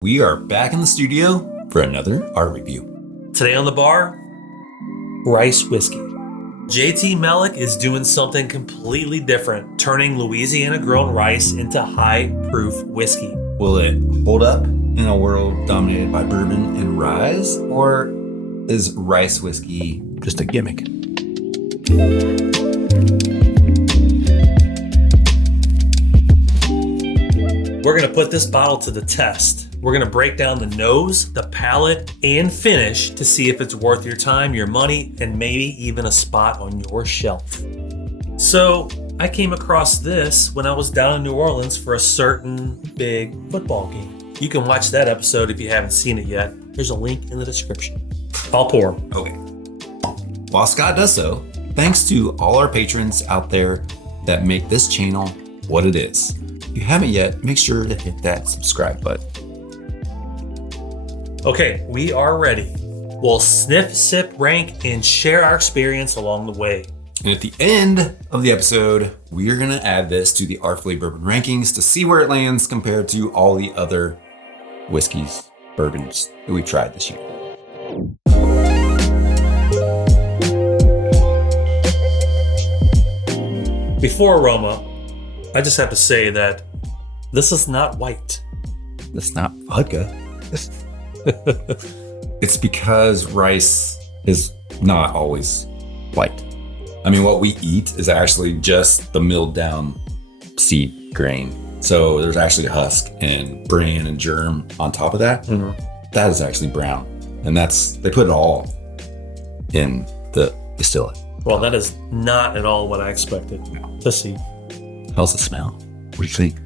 We are back in the studio for another art review. Today on the bar, rice whiskey. JT Meleck is doing something completely different, turning Louisiana grown rice into high proof whiskey. Will it hold up in a world dominated by bourbon and rye, or is rice whiskey just a gimmick? We're going to put this bottle to the test. We're going to break down the nose, the palate, and finish to see if it's worth your time, your money, and maybe even a spot on your shelf. So I came across this when I was down in New Orleans for a certain big football game. You can watch that episode if you haven't seen it yet. There's a link in the description. I'll pour. Okay. While Scott does so, thanks to all our patrons out there that make this channel what it is. If you haven't yet, make sure to hit that subscribe button. Okay, we are ready. We'll sniff, sip, rank, and share our experience along the way. And at the end of the episode, we are going to add this to the Artfully Bourbon rankings to see where it lands compared to all the other whiskeys, bourbons that we tried this year. Before aroma, I just have to say that this is not white. It's not vodka. It's because rice is not always white. I mean, what we eat is actually just the milled down seed grain. So there's actually a husk and bran and germ on top of that. Mm-hmm. That is actually brown. And they put it all in the distillate. Well, that is not at all what I expected to see. How's it smell? What do you think?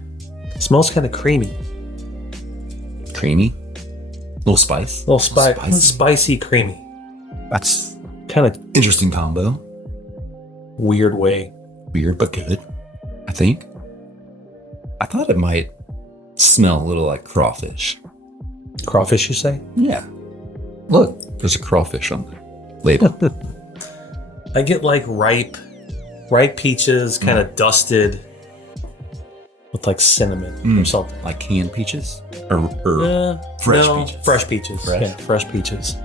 It smells kind of creamy. Creamy? A little spice? A little spicy, creamy. That's kind of interesting combo. Weird way. Weird, but good, I think. I thought it might smell a little like crawfish. Crawfish, you say? Yeah. Look, there's a crawfish on the label. I get like ripe peaches, kind of dusted with like cinnamon or something. Like canned peaches? Or fresh peaches? Fresh peaches. Yeah, fresh peaches.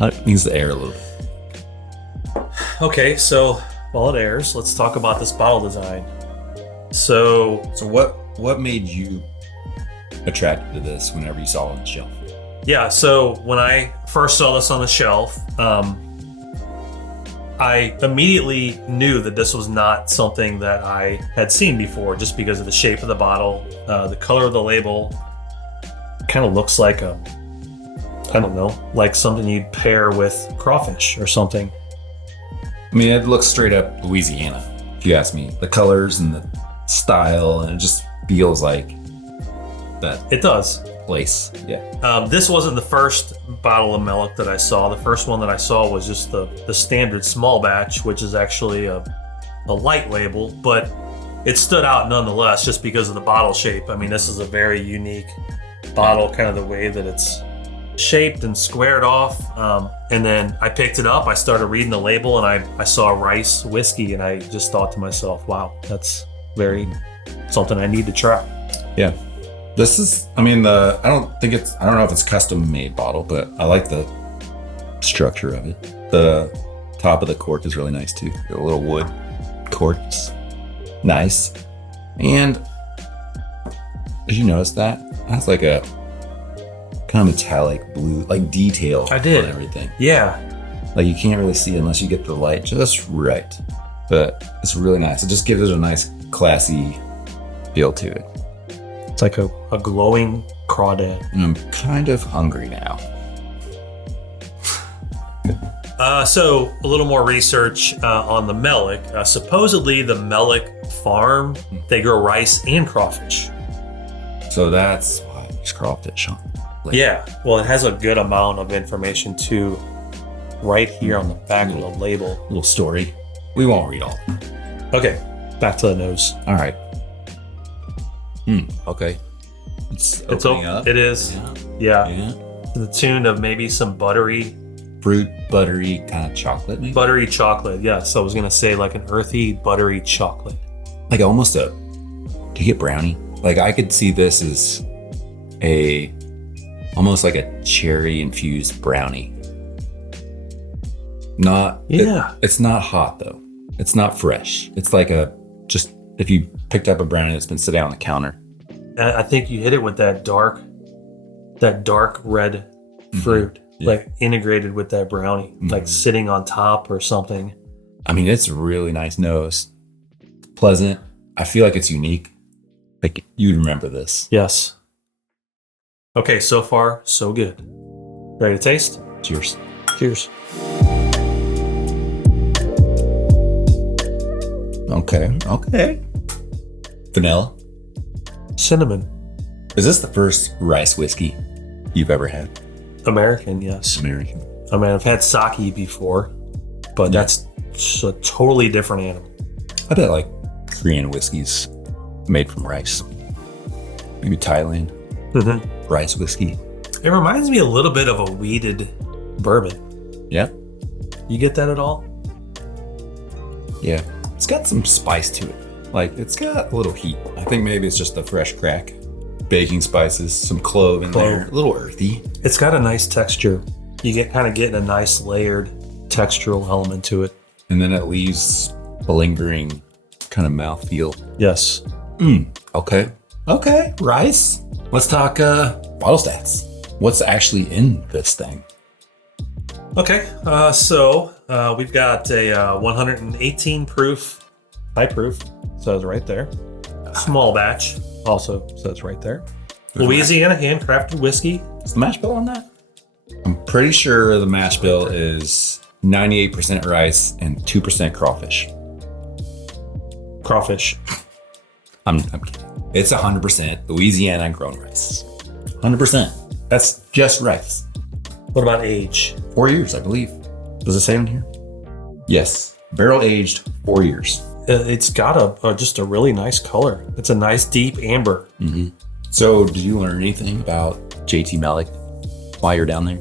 That needs the air a little. Okay, so while it airs, let's talk about this bottle design. So what made you attracted to this whenever you saw it on the shelf? Yeah, so when I first saw this on the shelf, I immediately knew that this was not something that I had seen before, just because of the shape of the bottle, the color of the label. Kind of looks like like something you'd pair with crawfish or something. I mean, it looks straight up Louisiana, if you ask me. The colors and the style, and it just feels like that. It does. Place, yeah. This wasn't the first bottle of Meleck that I saw. The first one that I saw was just the standard small batch, which is actually a light label, but it stood out nonetheless just because of the bottle shape. I mean, this is a very unique bottle, kind of the way that it's shaped and squared off. And then I picked it up, I started reading the label, and I saw rice whiskey, and I just thought to myself, wow, that's something I need to try. Yeah. This is, I mean, I don't know if it's custom made bottle, but I like the structure of it. The top of the cork is really nice too. A little wood cork is nice. And did you notice that? It has like a kind of metallic blue, like detail I did. On everything. Yeah. Like you can't really see it unless you get the light just right. But it's really nice. It just gives it a nice classy feel to it. It's like a glowing crawdad. And I'm kind of hungry now. So a little more research on the Meleck. Supposedly the Meleck farm, they grow rice and crawfish. So that's why there's crawfish on it. Yeah, well, it has a good amount of information too, right here on the back of the label. Little story. We won't read all. Okay, back to the nose. All right. Okay. It's opening up. It is. Yeah. To the tune of maybe some buttery. Fruit, buttery kind of chocolate, maybe? Buttery chocolate, yes. I was going to say like an earthy, buttery chocolate. Like almost do you get brownie? Like I could see this as a almost like a cherry infused brownie. It's not hot though. It's not fresh. It's like just if you picked up a brownie that's been sitting on the counter. And I think you hit it with that dark red fruit, like integrated with that brownie, like sitting on top or something. I mean, it's a really nice nose. Pleasant. I feel like it's unique. Like you'd remember this. Yes. Okay, so far, so good. Ready to taste? Cheers. Cheers. Okay. Vanilla. Cinnamon. Is this the first rice whiskey you've ever had? American, yes. American. I mean, I've had sake before, but that's a totally different animal. I bet like Korean whiskeys made from rice. Maybe Thailand. Rice whiskey. It reminds me a little bit of a wheated bourbon. Yeah. You get that at all? Yeah. It's got some spice to it. Like it's got a little heat. I think maybe it's just the fresh crack. Baking spices, some clove in there. A little earthy. It's got a nice texture. You get getting a nice layered textural element to it. And then it leaves a lingering kind of mouthfeel. Yes. Okay. Rice. Let's talk bottle stats. What's actually in this thing? Okay. So we've got a 118 proof, high proof, says right there. Small batch, also says right there. Louisiana handcrafted whiskey. Is the mash bill on that? I'm pretty sure the mash bill is 98% rice and 2% crawfish. Crawfish. I'm kidding. It's 100% Louisiana grown rice. 100%. That's just rice. What about age? 4 years, I believe. Does it say on here? Yes. Barrel aged 4 years. It's got just a really nice color. It's a nice deep amber. Mm-hmm. So did you learn anything about JT Meleck while you're down there?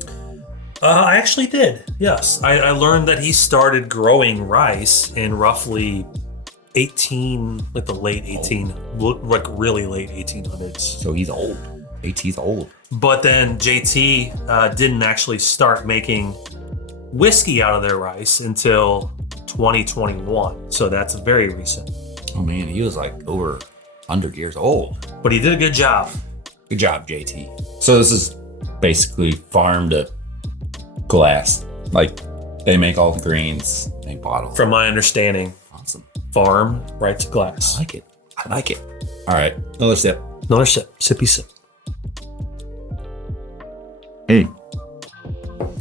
I actually did. Yes. I learned that he started growing rice in roughly the late 18, like really late 1800s. So he's old. JT's old. But then JT didn't actually start making whiskey out of their rice until 2021. So that's very recent. Oh man, he was like over 100 years old. But he did a good job. Good job, JT. So this is basically farm to glass. Like they make all the grains, they bottle. From my understanding. Awesome. Farm right to glass. I like it. All right, another sip. Sippy sip. Hey.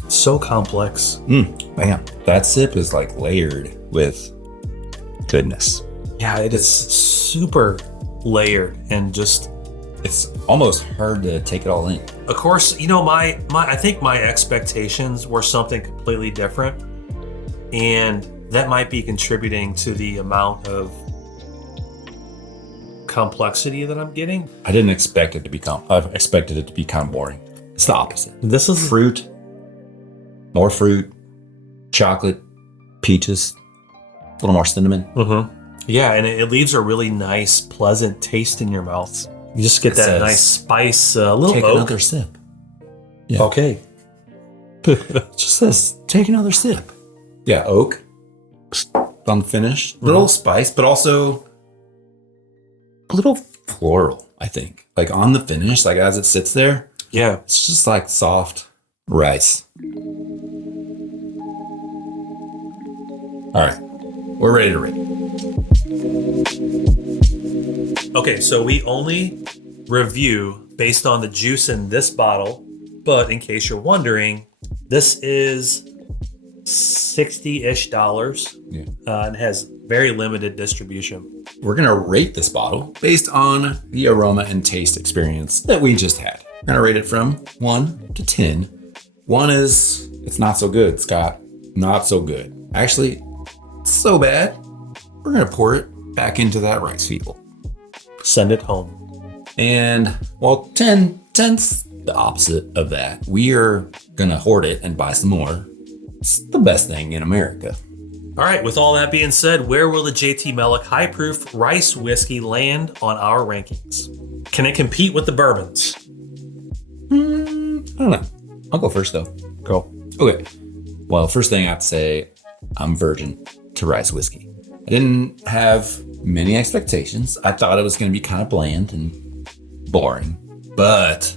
So complex. Man, that sip is like layered with goodness. Yeah, it is super layered and just. It's almost hard to take it all in. Of course, I think my expectations were something completely different, and that might be contributing to the amount of complexity that I'm getting. I didn't expect it to become. I've expected it to be kind of boring. It's the opposite. This is fruit, more fruit, chocolate, peaches, a little more cinnamon. Yeah, and it leaves a really nice, pleasant taste in your mouth. You just get that nice spice, a little take oak. Another sip. Yeah. Okay. It just says, take another sip. Yeah, oak. On the finish. Little spice, but also a little floral, I think. Like on the finish, like as it sits there. Yeah. It's just like soft rice. All right. We're ready to rate. Okay, so we only review based on the juice in this bottle, but in case you're wondering, this is $60-ish and has very limited distribution. We're going to rate this bottle based on the aroma and taste experience that we just had. We're going to rate it from 1 to 10. 1 is, it's not so good, Scott. Not so good. Actually, it's so bad, we're going to pour it back into that rice field. Send it home. And, well, 10's the opposite of that. We are going to hoard it and buy some more. It's the best thing in America. All right, with all that being said, where will the JT Meleck High Proof Rice Whiskey land on our rankings? Can it compete with the bourbons? I don't know. I'll go first though. Go. Okay. Well, first thing I have to say, I'm virgin to rice whiskey. I didn't have many expectations. I thought it was going to be kind of bland and boring, but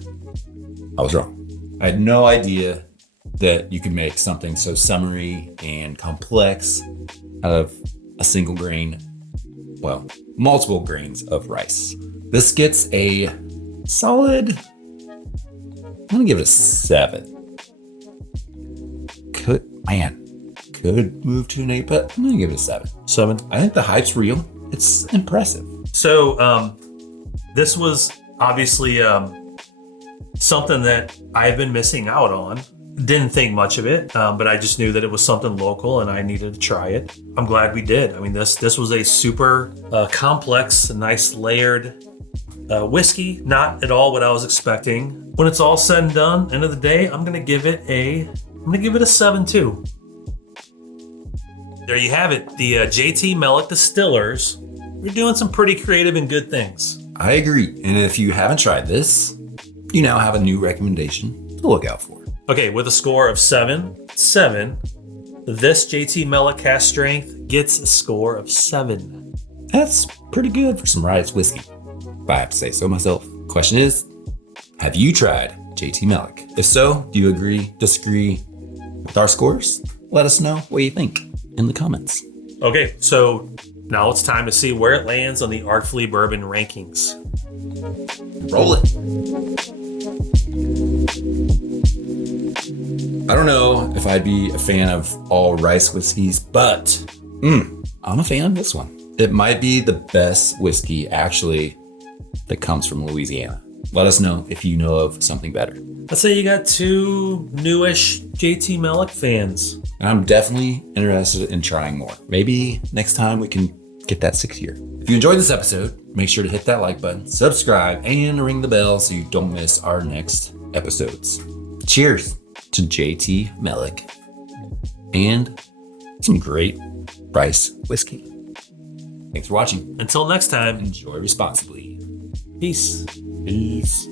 I was wrong. I had no idea that you could make something so summery and complex out of a single grain, well, multiple grains of rice. This gets a solid, I'm gonna give it a 7. Could move to an 8, but I'm gonna give it a 7. 7. I think the hype's real. It's impressive. So this was obviously something that I've been missing out on. Didn't think much of it, but I just knew that it was something local and I needed to try it. I'm glad we did. I mean, this was a super complex, nice layered whiskey. Not at all what I was expecting. When it's all said and done, end of the day, I'm gonna give it a 7 too. There you have it. The JT Meleck Distillers. We're doing some pretty creative and good things. I agree. And if you haven't tried this, you now have a new recommendation to look out for. Okay, with a score of 7, this JT Meleck cast strength gets a score of 7. That's pretty good for some rice whiskey, if I have to say so myself. Question is, have you tried JT Meleck? If so, do you agree, disagree with our scores? Let us know what you think in the comments. Okay, so now it's time to see where it lands on the Artfully Bourbon rankings. Roll it. I don't know if I'd be a fan of all rice whiskeys, but I'm a fan of this one. It might be the best whiskey actually that comes from Louisiana. Let us know if you know of something better. Let's say you got 2 newish JT Meleck fans. And I'm definitely interested in trying more. Maybe next time we can get that 6 year. If you enjoyed this episode, make sure to hit that like button, subscribe, and ring the bell so you don't miss our next episodes. Cheers to JT Meleck and some great rice whiskey. Thanks for watching. Until next time, Enjoy responsibly. peace. Peace.